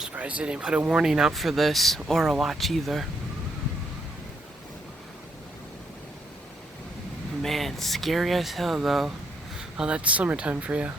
I'm surprised they didn't put a warning out for this or a watch either. Man, scary as hell though. Oh, that's summertime for you.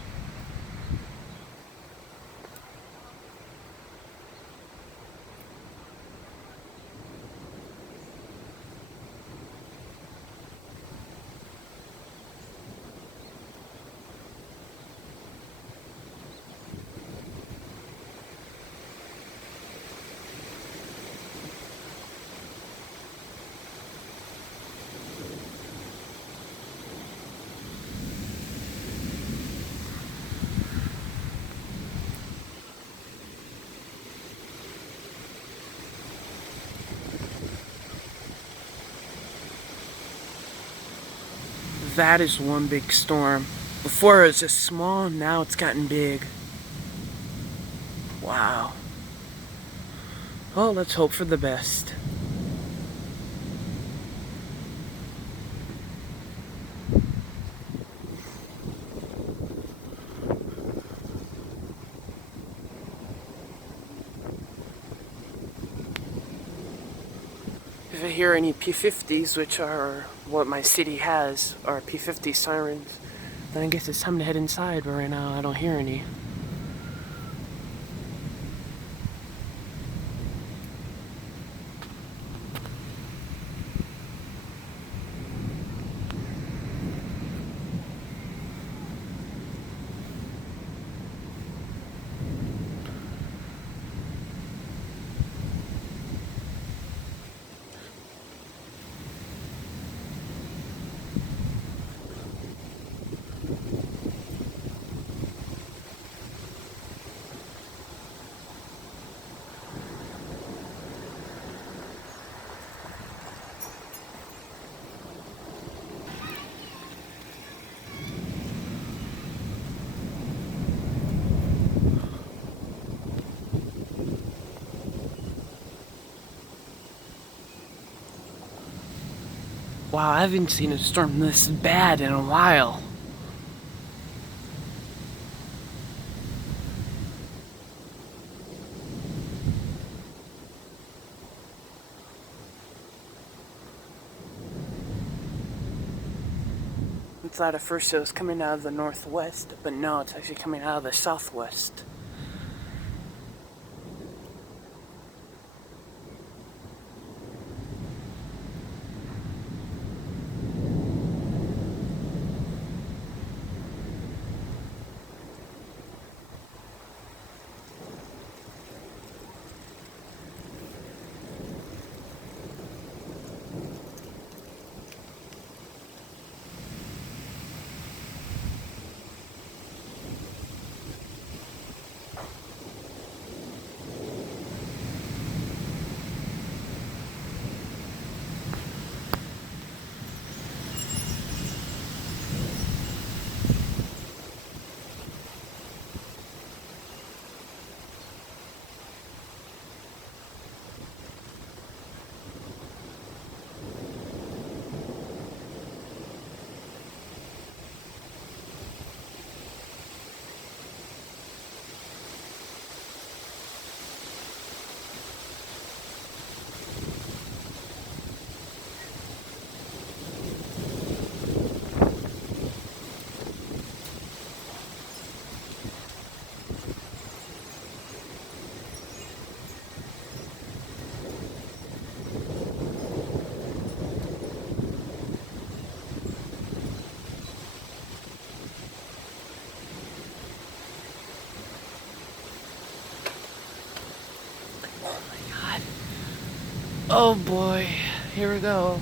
That is one big storm. Before it was just small, now it's gotten big. Wow. Oh, let's hope for the best. If I hear any P50s, which are what my city has, are P50 sirens, then I guess it's time to head inside, but right now I don't hear any. Wow, I haven't seen a storm this bad in a while. I thought at first it was coming out of the northwest, but no, it's actually coming out of the southwest. Oh boy, here we go.